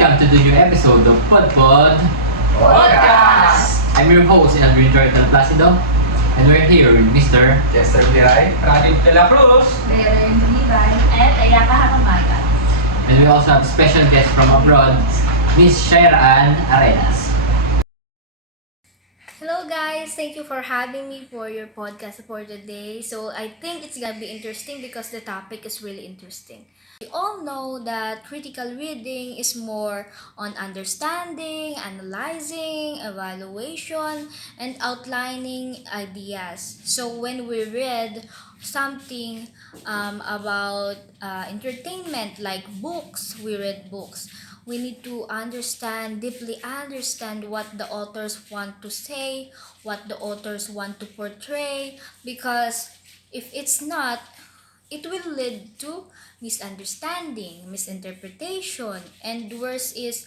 Welcome to the new episode of Pod Podcast! I'm your host, Adrian Jordan Placido, and we're here with Mr. Chester Bihay, Radim de la Cruz, Leonard Libay, at Ayaka Hakamaga. And we also have special guest from abroad, Miss Shaira Ann Arenas. Hello guys, thank you for having me for your podcast for today. So I think it's gonna be interesting because the topic is really interesting. We all know that critical reading is more on understanding, analyzing, evaluation, and outlining ideas. So when we read something about entertainment like books, we read books. We need to deeply understand what the authors want to say, what the authors want to portray, because if it's not, it will lead to misunderstanding, misinterpretation, and worse is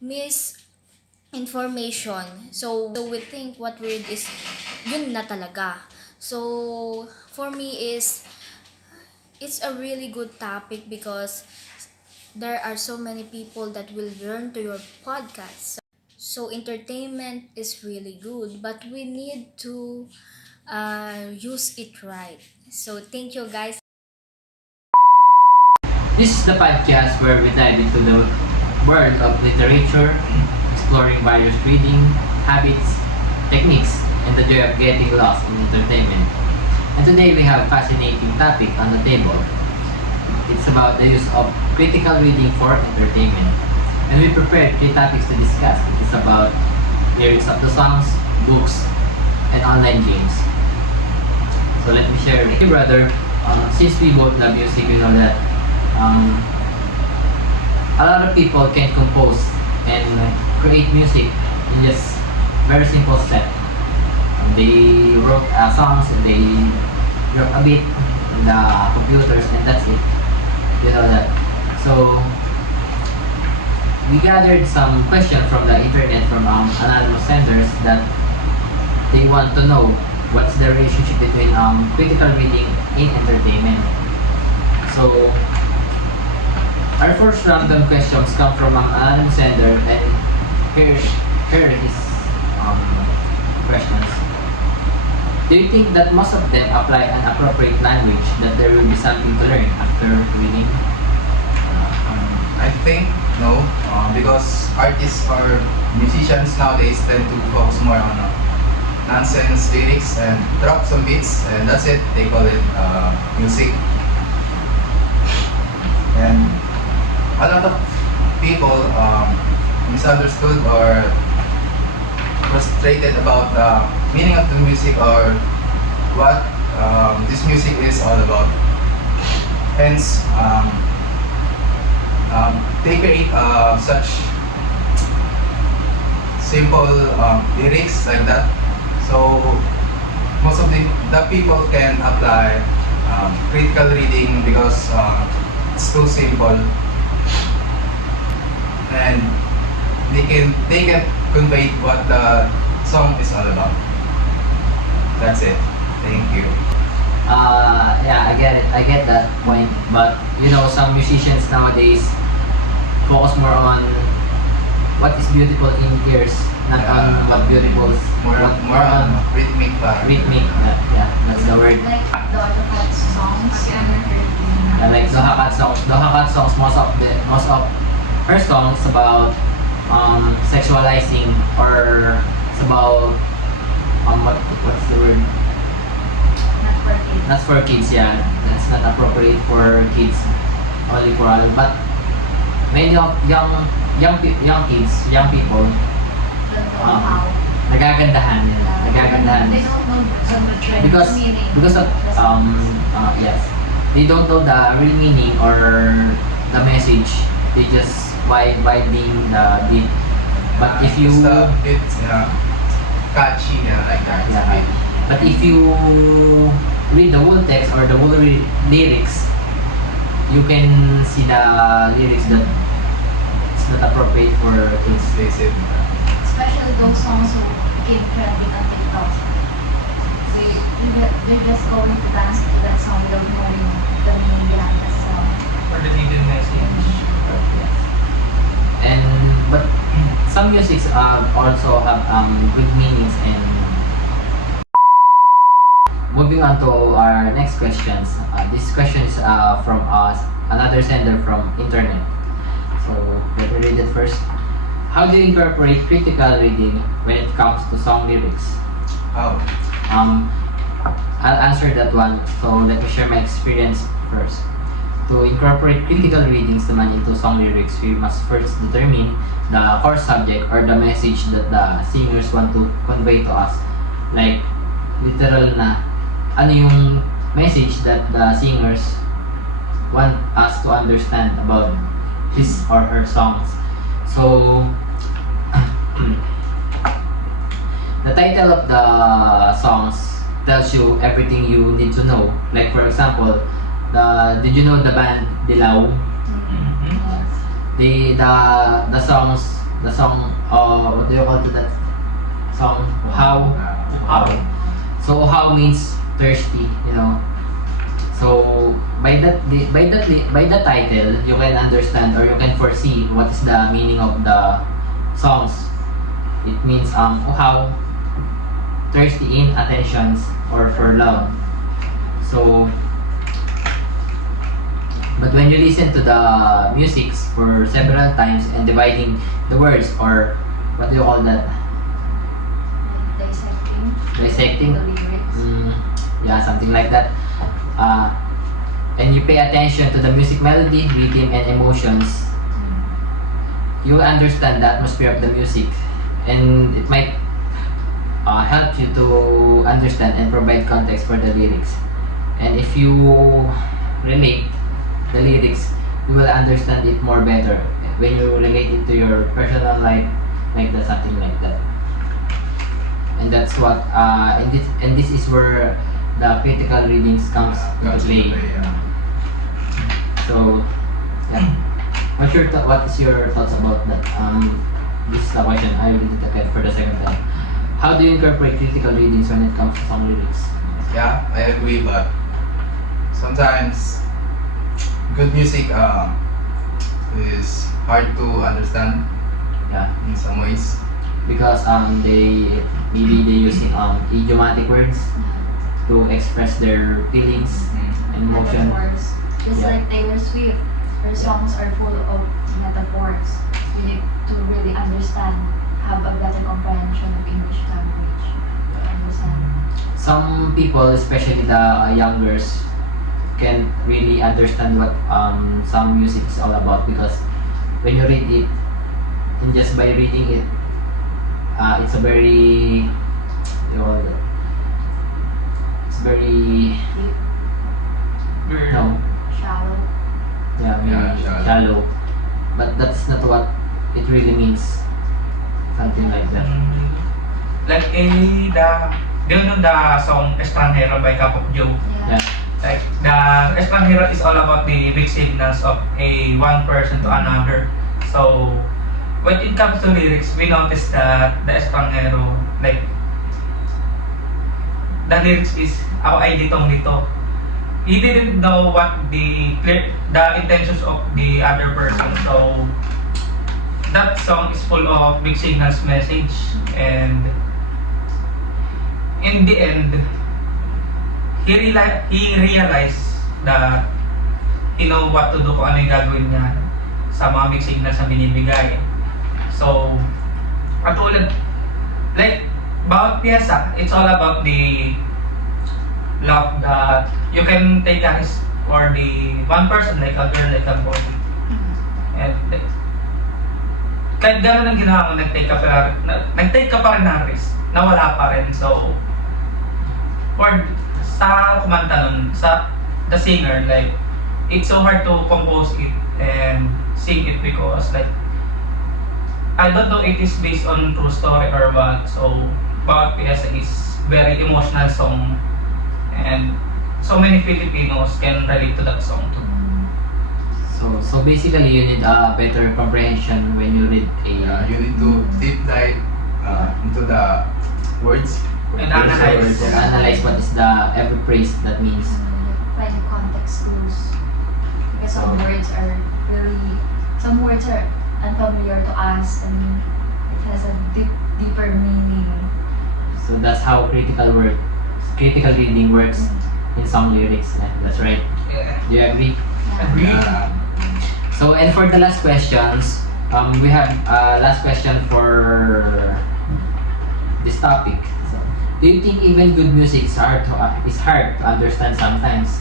misinformation. So we think what we read is yun na talaga. So for me it's a really good topic because there are so many people that will learn to your podcast. So entertainment is really good, but we need to use it right. So thank you guys. This is the podcast where we dive into the world of literature, exploring various reading habits, techniques, and the joy of getting lost in entertainment. And today we have a fascinating topic on the table. It's about the use of critical reading for entertainment. And we prepared 3 topics to discuss. It is about lyrics of the songs, books, and online games. So let me share with you, brother. Since we both love music, you know that a lot of people can compose and create music in just very simple step. They wrote songs and they wrote a beat in the computers and that's it. You know that. So we gathered some questions from the internet from anonymous senders that they want to know what's the relationship between critical reading in entertainment. So our first random questions come from an anonymous sender, and here is questions. Do you think that most of them apply an appropriate language, that there will be something to learn after reading? I think no, because artists or musicians nowadays tend to focus more on nonsense lyrics and drop some beats, and that's it. They call it music. And a lot of people misunderstood or frustrated about the meaning of the music or what this music is all about. Hence, they create such simple lyrics like that. So most of the people can apply critical reading because it's too simple, and they can convey what the song is all about. That's it. Thank you. Yeah, I get that point. But you know, some musicians nowadays focus more on what is beautiful in ears, not on what beautiful is More on rhythmic part. rhythmic. Yeah, that's the word. Like the autocut songs. Like Doha Cat songs. Most of her songs about sexualizing, or it's about what's the word? Not for kids. Not for kids, yeah. That's not appropriate for kids. Only for adults. But many of young people Don't know how. nagagandahan. They don't know the Because of yes, they don't know the real meaning or the message. They just vibing the beat. But if you Just the beats, catchy, like that. yeah, but if you read the whole text or the whole lyrics, you can see the lyrics that it's not appropriate for kids. They said, Especially those songs who became trending on TikTok. They're just going to dance to that song without knowing the meaning behind the song. for the hidden message. And some musics also have good meanings. And moving on to our next questions. This question is from another sender from internet. So let me read it first. How do you incorporate critical reading when it comes to song lyrics? Oh, Um, I'll answer that one. So let me share my experience first. To incorporate critical readings naman into song lyrics, we must first determine the core subject or the message that the singers want to convey to us. Like, literal na, ano yung message that the singers want us to understand about his or her songs. So, the title of the songs tells you everything you need to know. Like for example, did you know the band Dilaw? Yes. The song what do you call that song? How? So how means thirsty, you know. So by the title, you can understand or you can foresee what is the meaning of the songs. It means how thirsty in attentions or for love. So, but when you listen to the musics for several times and dividing the words, or what do you call that? Dissecting? The lyrics. Yeah, something like that. And you pay attention to the music melody, rhythm, and emotions, you will understand the atmosphere of the music, and it might help you to understand and provide context for the lyrics. And if you relate the lyrics, you will understand it more better when you relate it to your personal life, like that, something like that. And that's what and this is where the critical readings comes into play. So yeah, what is your thoughts about that? This is the question I will get for the second time. How do you incorporate critical readings when it comes to song lyrics? Yeah, I agree, but sometimes good music is hard to understand Yeah, in some ways. because they using idiomatic words to express their feelings and emotion. Metaphors. Just Yeah. like Taylor Swift, her songs are full of metaphors. You need to really understand, have a better comprehension of English language. To understand. Some people, especially the youngers, can't really understand what some music is all about, because when you read it, and just by reading it, it's a very, you know, it's very no, Shallow. yeah, very Yeah, shallow. But that's not what it really means. Something like that. Like do you know the song Estranjero by Cup of Joe? Yeah. Yeah. Like the Estranjero is all about the big signals of a one person to another. So when it comes to lyrics, we notice that the Estranjero, like the lyrics is ako ay ditong dito. He didn't know what the intentions of the other person. So that song is full of big signals message, and in the end he realized that he know what to do, kung ano yung gagawin niya sa mga big signals na binibigay. So katulad, like bawat pyesa, it's all about the love that you can take a risk for the one person, like a girl, like a boy. And kahit gano'n ang ginawa mo, nag-take ka pa rin ng risk, nawala pa rin. So, or sa kumanta nun, sa the singer, like, it's so hard to compose it and sing it, because like, I don't know if it is based on true story or what. So, bawat pyesa is very emotional song, and so many Filipinos can relate to that song too. So basically, you need a better comprehension when you read a You need to deep dive into the words. And words and analyze what is the every phrase that means. Find context clues. Because some words are unfamiliar to us, and It has a deeper meaning. So that's how critical reading works in some lyrics. And that's right. Yeah. Do you agree? Agree. So, and for the last questions, we have last question for this topic. So, do you think even good music is hard to understand sometimes?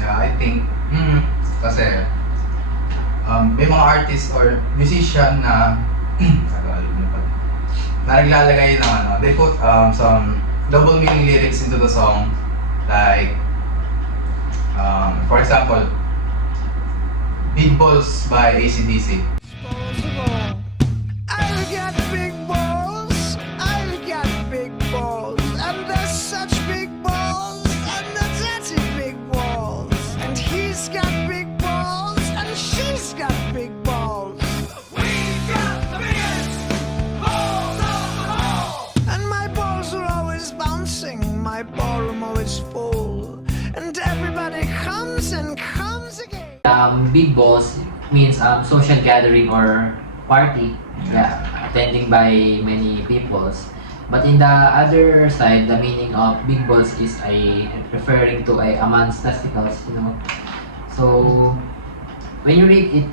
Yeah, I think, kasi, may mga artist or musician na, na naglalagay ng ano, they put some double meaning lyrics into the song, like, for example, Big Balls by AC/DC. I've got big balls, I've got big balls, and they're such big balls, and they're dirty big balls. And he's got big balls, and she's got big balls. We've got the biggest balls of them all. And my balls are always bouncing, my ballroom always full, and everybody comes and comes again. Big balls means social gathering or party, yeah, attending by many peoples. But in the other side, the meaning of big balls is referring to a man's testicles, you know. So when you read it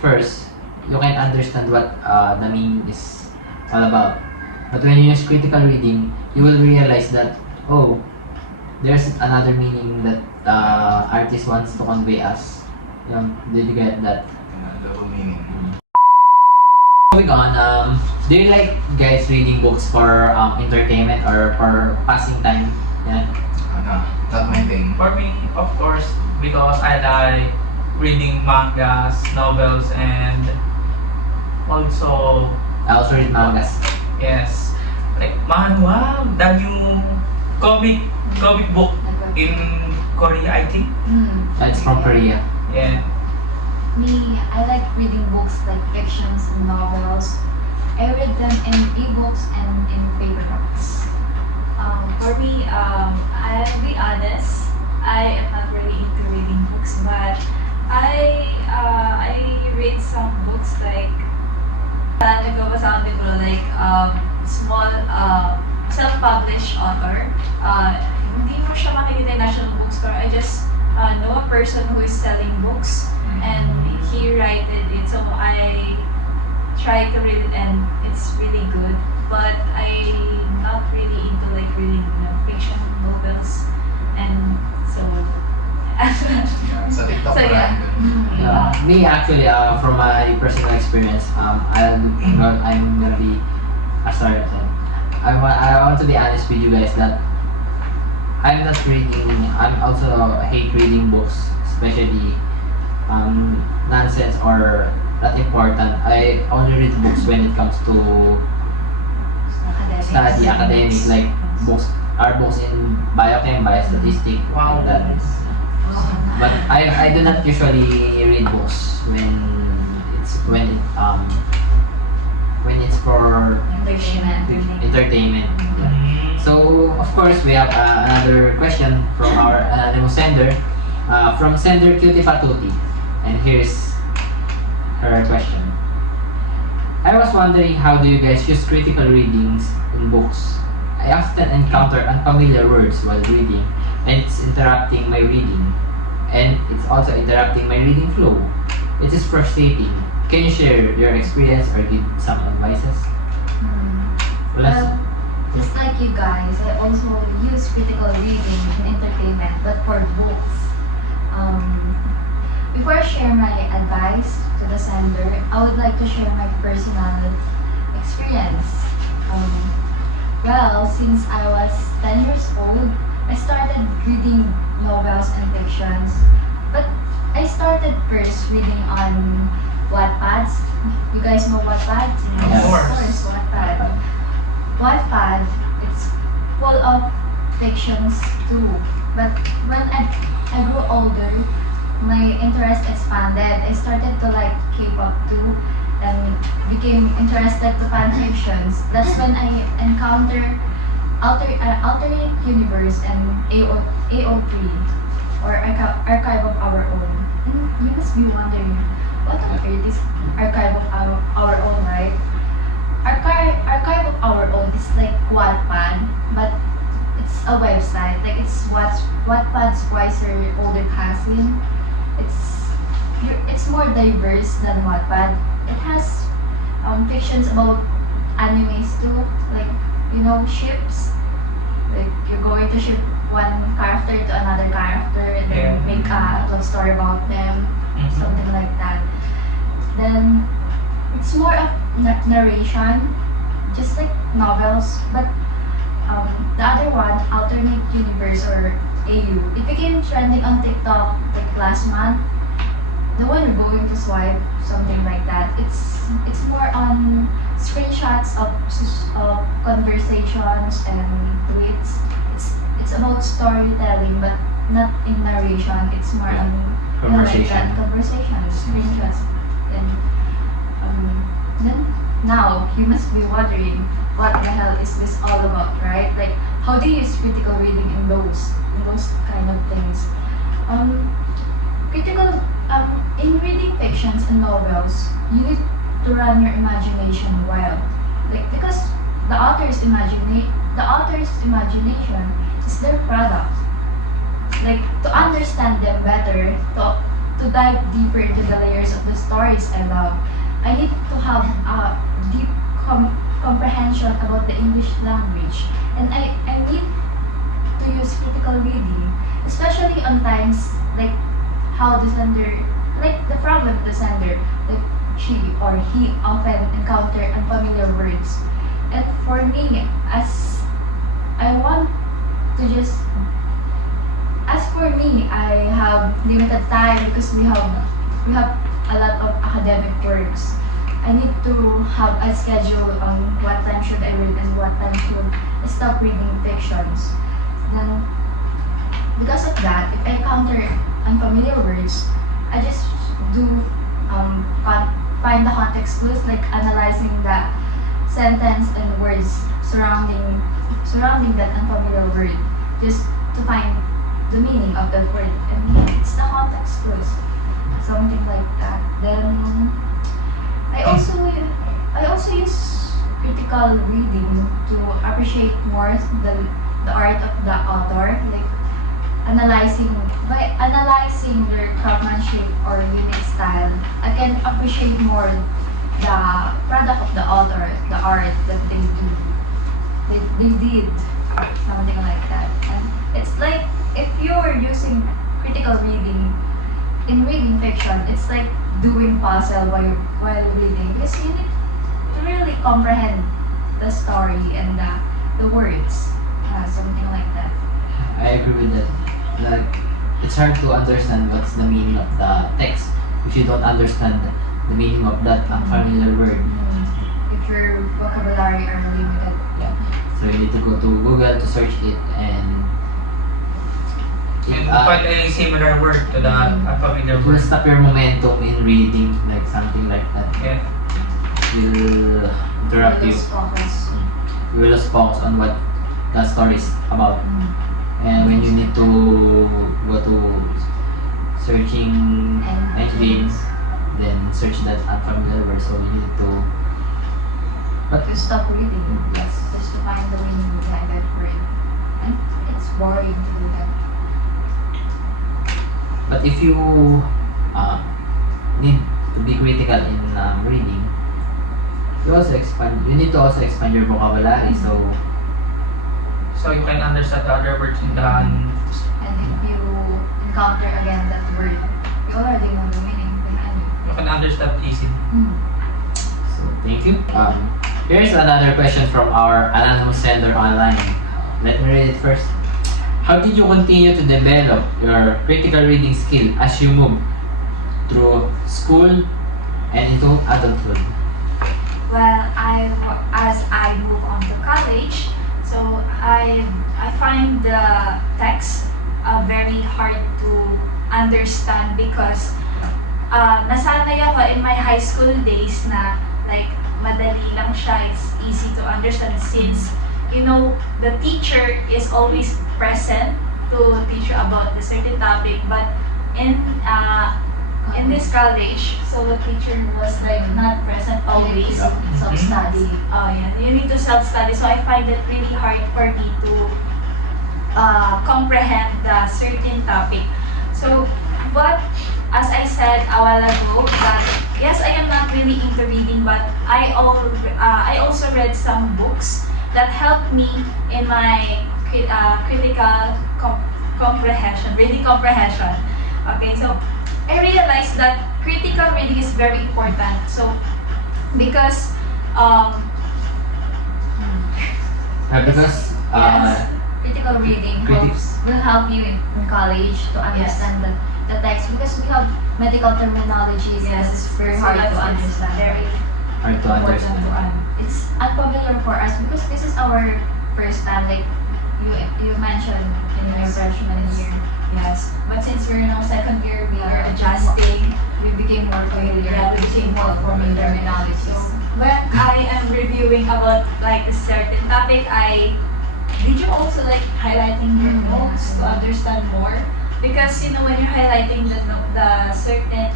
first, you can understand what the meaning is all about. But when you use critical reading, you will realize that, oh, there's another meaning that artist wants to convey us. Did you get that? Double meaning. Moving on, do you like guys reading books for entertainment or for passing time? Yeah. Not my thing. For me, of course, because I like reading mangas, novels, and also, I also read mangas. yes, like manhwa, the new comic book in Korea, I think. It's from Korea. Yeah. Me, I like reading books like fictions and novels. I read them in ebooks and in paperbacks. For me, I'll be honest, I am not really into reading books, but I read some books like nagbabasa ako nito like small self-published author. Hindi mo siya makikita in National Bookstore. I just know a person who is selling books and he wrote it, so I try to read it and it's really good. But I'm not really into like reading fiction novels, and so Sa TikTok So, yeah. brand. Me actually, from my personal experience, I'm gonna be sorry. I want to be honest with you guys that I'm not reading. I'm also hate reading books, especially nonsense or not important. I only read books when it comes to study, academic, like books in biochem, biostatistics, Wow. like that. But I do not usually read books when it's for entertainment. Yeah. So of course we have another question from our anonymous sender, from sender Cutie Patuti, and here's her question. I was wondering, how do you guys use critical readings in books? I often encounter unfamiliar words while reading, and it's interrupting my reading. And it's also interrupting my reading flow. It is frustrating. Can you share your experience or give some advices? Well, just like you guys, I also use critical reading in entertainment, but for books. Before I share my advice to the sender, I would like to share my personal experience. Well, since I was 10 years old, I started reading novels and fictions. But I started first reading on Wattpads. You guys know Wattpad? Yes. Of course. Wattpad. Wattpad, it's full of fictions too. But when I grew older, my interest expanded. I started to like K-pop too and became interested to fan fictions. That's when I encountered alternate universe and AO3 or archive of our own. And you must be wondering, what on earth is archive of our own, right? Archive of our own is like Wattpad, but it's a website. Like it's Wattpad's wiser older cousin. It's more diverse than Wattpad. It has fictions about animes too, like ships. Like you're going to ship one character to another character and then Yeah. make a love story about them, something like that. Then it's more of narration, just like novels, but the other one, alternate universe or AU, it became trending on TikTok like last month. The one you're going to swipe, something like that. It's more on screenshots of conversations and tweets. It's about storytelling, but not in narration. It's more on like that, conversations, screenshots, and then now you must be wondering what the hell is this all about, right? Like how do you use critical reading in those kind of things? Critical in reading fictions and novels, you need to run your imagination wild. Like because the author's imagination is their product. Like to understand them better, to dive deeper into the layers of the stories I love, I need to have a deep comprehension about the English language. And I need to use critical reading, especially on times like how the sender, like the problem with the sender, like she or he often encounter unfamiliar words. And for me, as I want to just, as for me, I have limited time because we have a lot of academic works. I need to have a schedule on what time should I read and what time should I stop reading fictions. Then because of that, if I encounter unfamiliar words, I just do find the context clues, like analyzing the sentence and words surrounding that unfamiliar word, just to find the meaning of that word. And yeah, it's the context clues, something like that. Then I also use critical reading to appreciate more the art of the author, like by analyzing their craftsmanship or unique style, I can appreciate more the product of the author, the art that they do. They did something like that. And it's like if you're using critical reading in reading fiction, it's like doing puzzle while reading because you need to really comprehend the story and the words, something like that. I agree with that. Like, it's hard to understand what's the meaning of the text if you don't understand the meaning of that unfamiliar word. If your vocabulary are limited. Yeah. So you need to go to Google to search it and And find a similar word to the unfamiliar it will word. stop your momentum in reading, like something like that. Yeah. Will interrupt you. Lose focus. You will lose focus on what the story is about. And when you need to go to searching engines, then search that unfamiliar word. So you need to. But To stop reading. yes, Just to find the meaning behind that word. And it's boring to do that. but if you need to be critical in reading, you need to also expand your vocabulary. So you can understand the other words in the And if you encounter again that word, you already know the meaning behind it. you can understand easily. So thank you. Here's another question from our anonymous sender online. Let me read it first. How did you continue to develop your critical reading skill as you move through school and into adulthood? Well, as I move on to college, so I find the text very hard to understand because nasanay ako in my high school days na like madali lang siya, it's easy to understand since the teacher is always present to teach you about the certain topic, but in this college, so the teacher was like not present always. Yeah. Self-study. Oh yeah, you need to self-study. So I find it really hard for me to comprehend the certain topic. So what, as I said a while ago, that yes, I am not really into reading, but I also read some books that helped me in my critical comprehension, reading comprehension. Okay, so I realized that critical reading is very important. So because Because Yes. Critical reading critics- will help you in college to understand the text, because we have medical terminologies that is very hard to understand. Very hard to important to understand. It's unfamiliar for us because this is our first time, like you mentioned in your freshman year. yes. But since we're now second year, we are adjusting. We became more familiar Yeah, we with became more familiar. terminologies. So when I am reviewing about like a certain topic, did you also like highlighting your notes to understand more? Because you know when you're highlighting the certain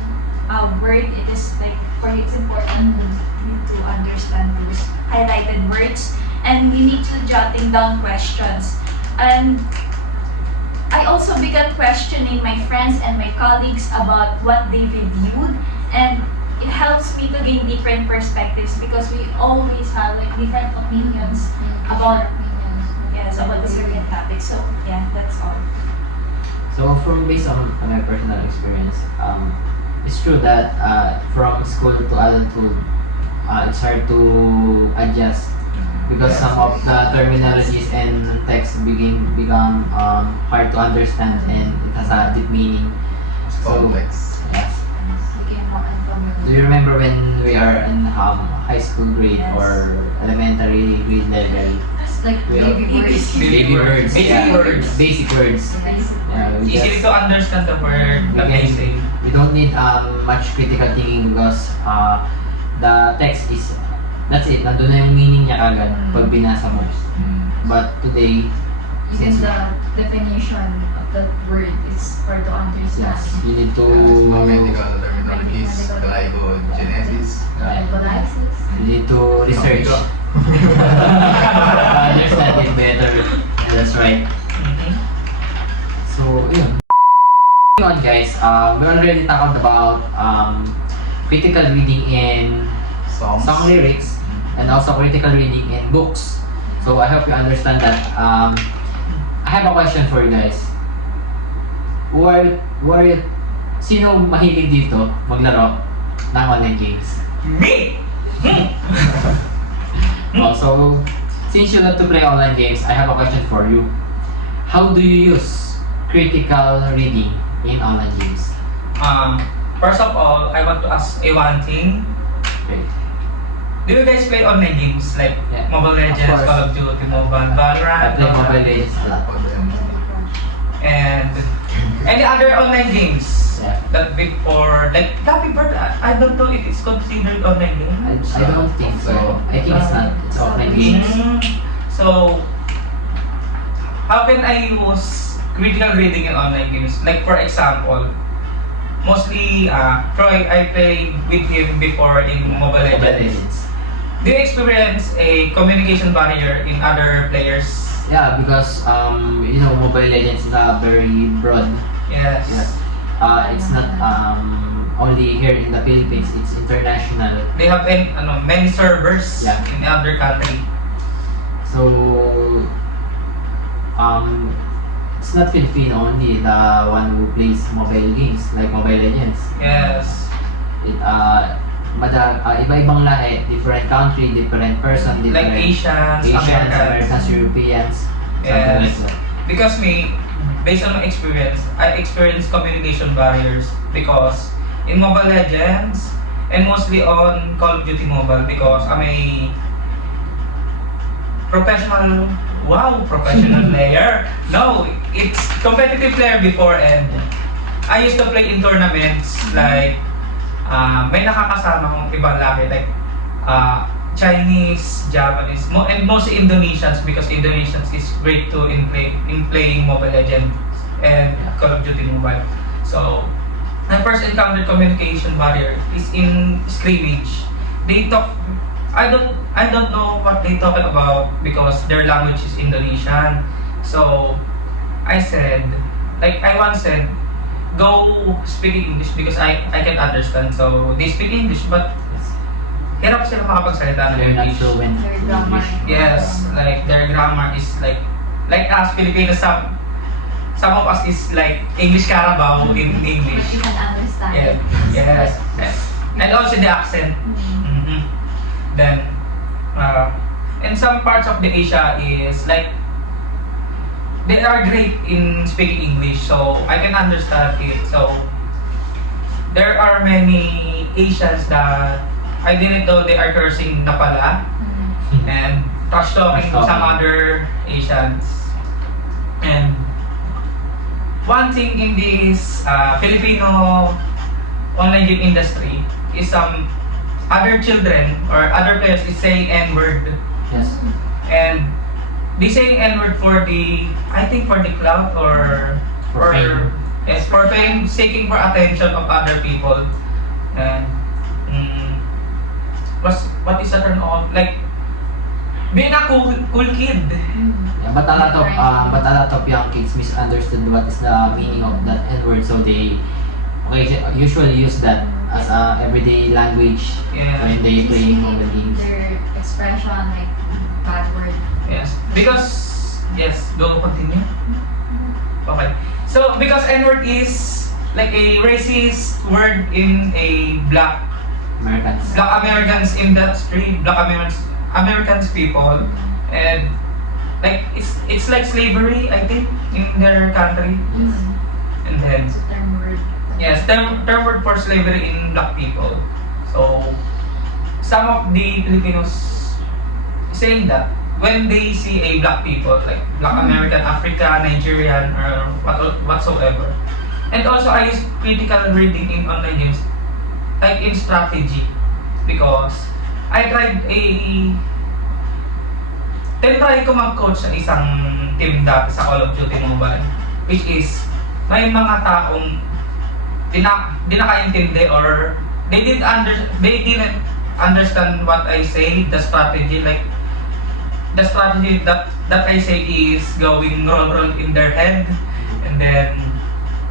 word, it is like for you it's important you need to understand those highlighted words, and you need to jotting down questions. And I also began questioning my friends and my colleagues about what they reviewed, and it helps me to gain different perspectives because we always have like different opinions about about the certain topic. So yeah, that's all. So based on my personal experience, it's true that from school to adulthood, it's hard to adjust because some of the terminologies and text become hard to understand, and it has a deep meaning. It's complex. Yes. Became more unfamiliar. Do you remember when we are in high school grade Yes. or elementary grade level? It's like We have baby words. baby words, Basic yeah, words. basic words. Yeah, we Easily just- to understand the word, the we can- basic. We don't need much critical thinking because the text is, that's it, nandun na yung meaning niya kagad pag binasa mo. But today, Even the definition of the word is hard to understand. yes, you need to Medical terminologies, glycogenesis. Glycolysis. you need to research understand it better. That's right. Mhm. So, yun. Moving on guys, we already talked about critical reading in Songs. song lyrics and also critical reading in books. So I hope you understand that. I have a question for you guys. Sino mahilig dito maglaro ng online games? Me! Also, since you love to play online games, I have a question for you. How do you use critical reading in online games? First of all, I want to ask one thing. Okay. Do you guys play online games like Yeah, Mobile of Legends, course. Call of Duty Mobile, I Valorant, play Mobile Legends a lot. and any other online games Yeah. that before like Flappy Bird? I don't know if it's considered online game. I don't think so. I think it's not. It's offline games. So, how can I use critical reading in online games? Like for example, mostly Troy, I played with him before in Mobile Mobile Legends. Legends. Do you experience a communication barrier in other players? Yeah, because Mobile Legends is a very broad. Yes. Yes. It's not only here in the Philippines. It's international. They have many servers Yeah. in other country. So it's not Filipino only the one who plays mobile games like Mobile Legends. Yes. It iba-ibang lahi, different country, different person, different Like Asians, Americans, Europeans, something like Yes. that. Because based on my experience, I experienced communication barriers because in Mobile Legends and mostly on Call of Duty Mobile because I'm a professional player. No, it's competitive player before, and I used to play in tournaments like may nakakasama kong ibang lahi like Chinese, Japanese, and mostly Indonesians because Indonesians is great too in playing Mobile Legends and Call of Duty Mobile. So my first encountered communication barrier is in scrimmage. They talk, I don't know what they talking about because their language is Indonesian. So I said, like I once said, go speak English because I can understand. So they speak English but hirap sila makapagsalita ng They're not English. fluent Their in grammar. English. Yes, like their grammar is like us Filipinos, some of us is like English Carabao in But English. you can understand Yeah. it. Yes. Yes. And also the accent. Mhm. Then, in some parts of the Asia is like they are great in speaking English, so I can understand it. So there are many Asians that I didn't know they are cursing na pala and trash talking to some other Asians. And one thing in this Filipino online game industry is some other children or other players is saying N-word, Yes. and they saying N-word for the, I think for the clout or For fame. yes, for fame, seeking for attention of other people. And what is the turn on? Like being a cool kid. Yeah, but a lot of young kids misunderstood what is the meaning of that N-word, so they usually use that as a everyday language Yeah. when they play mobile games. Their expression, like bad word. Yes. Because yes, go continue. Okay. So because N-word is like a racist word in a black Americans industry, Americans people, and like it's like slavery, I think, in their country. Yes. And then It's a term word. yes, term word for slavery in black people. So some of the Filipinos saying that when they see a black people, like black American, African, Nigerian, or whatsoever. And also I use critical reading in online games, like in strategy, because I tried tinry ko mag-coach sa isang team dati sa Call of Duty Mobile, which is may mga taong di nakaintindi or they didn't understand what I say, the strategy, like the strategy that I say is going roll in their head, and then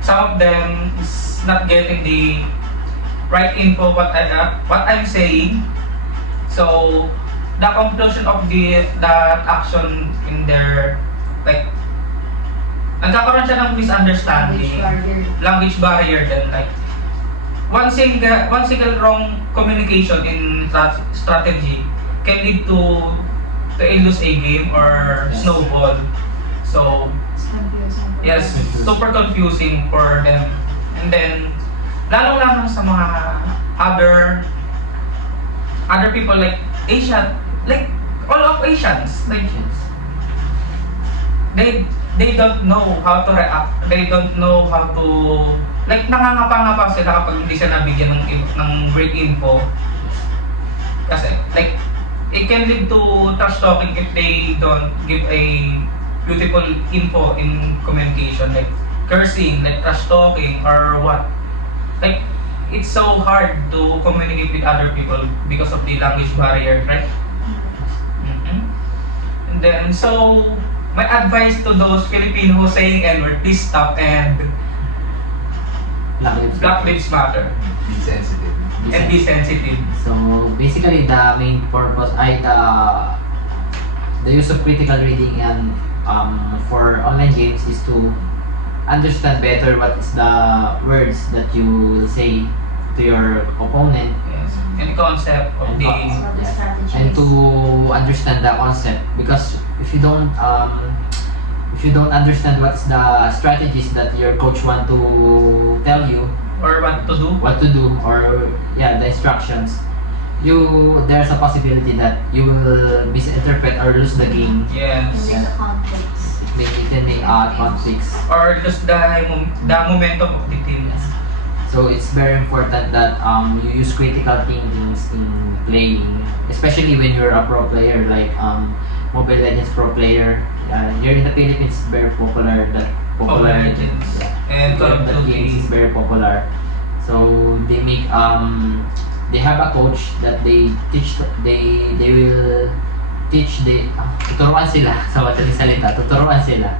some of them is not getting the right info what I'm saying. So the conclusion of that action in their, like nagkakaroon siya ng misunderstanding, language barrier, then like one single wrong communication in strategy can lead to lose a game or Yes. snowball. So It's confusing. for yes, them. super confusing for them. And then lalo sa mga other people like Asian, like all of Asians, like they don't know how to react. They don't know how to, like nangangapa-ngapa sila kapag hindi sila nabigyan ng great info. Kasi like it can lead to trash talking if they don't give a beautiful info in communication, like cursing, like trash talking or what. Like it's so hard to communicate with other people because of the language barrier, right? Mhm. And then so my advice to those Filipinos saying N-word, please stop and Black Lives Matter Be sensitive. and be sensitive. So basically the main purpose ay the use of critical reading and for online games is to understand better what is the words that you will say to your opponent, Yes. And the concept of the That's what the strategy and is. to understand the concept, because if you don't understand what's the strategies that your coach want to tell you or what to do. or the instructions, there's a possibility that you will misinterpret or lose the game. Yes. And the conflicts. It can make conflicts. Or just the momentum of the team. So it's very important that you use critical thinking in playing, especially when you're a pro player like Mobile Legends pro player. Here in the Philippines, it's very popular. Mobile Legends. And Call of that Duty. games is very popular. So they make they have a coach that they will teach tuturuan sila sa madaling salita, tuturuan sila.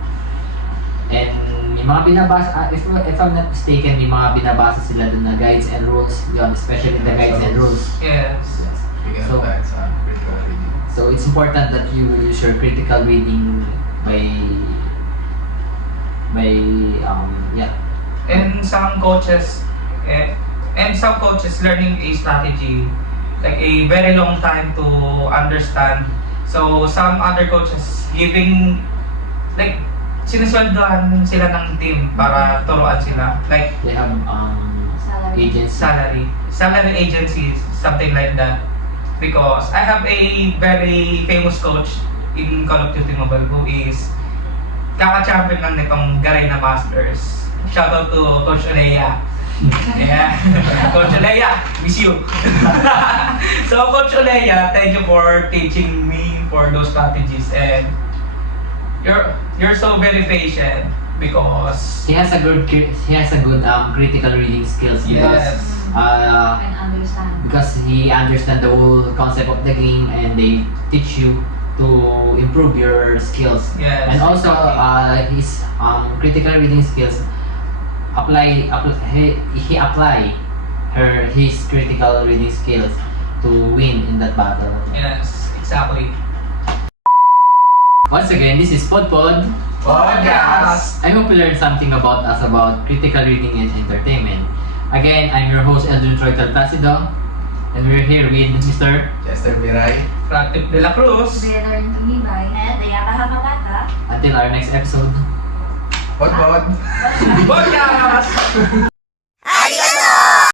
And may mga binabasa, if I'm not mistaken, may mga binabasa sila dun na guides and rules, yun, especially the guides and rules. Yes. Speaking So- of that, critical reading. So it's important that you use your critical reading by yeah. And some coaches learning a strategy like a very long time to understand. So some other coaches giving like sinisweldohan sila ng team para turuan sila like They have Salary. agents. salary agencies, something like that. Because I have a very famous coach in Call of Duty Mobile who is kaka-champion lang nitong Garena Masters. Shout out to Coach Olea. Yeah. Coach Olea, miss you. So Coach Olea, thank you for teaching me for those strategies, and you're so very patient because He has a good critical reading skills yes. And understand. because he understands the whole concept of the game, and they teach you to improve your skills. Yes. And also his critical reading skills he apply his critical reading skills to win in that battle. Yes, exactly. Once again, this is Pod Podcast. I hope you learned something about us about critical reading and entertainment. Again, I'm your host Eldrin Troital Placido, and we're here with Mr. Chester Miray. Pratik de la Cruz. Brianna rin tumibay. And Dayata Hamatata. Until our next episode. Pod. Podcast.